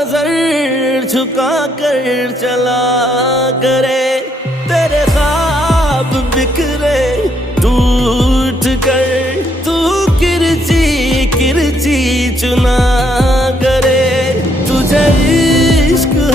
नजर झुका कर चला करे, तेरे ख्वाब बिखरे टूट कर, तू किरची किरची चुना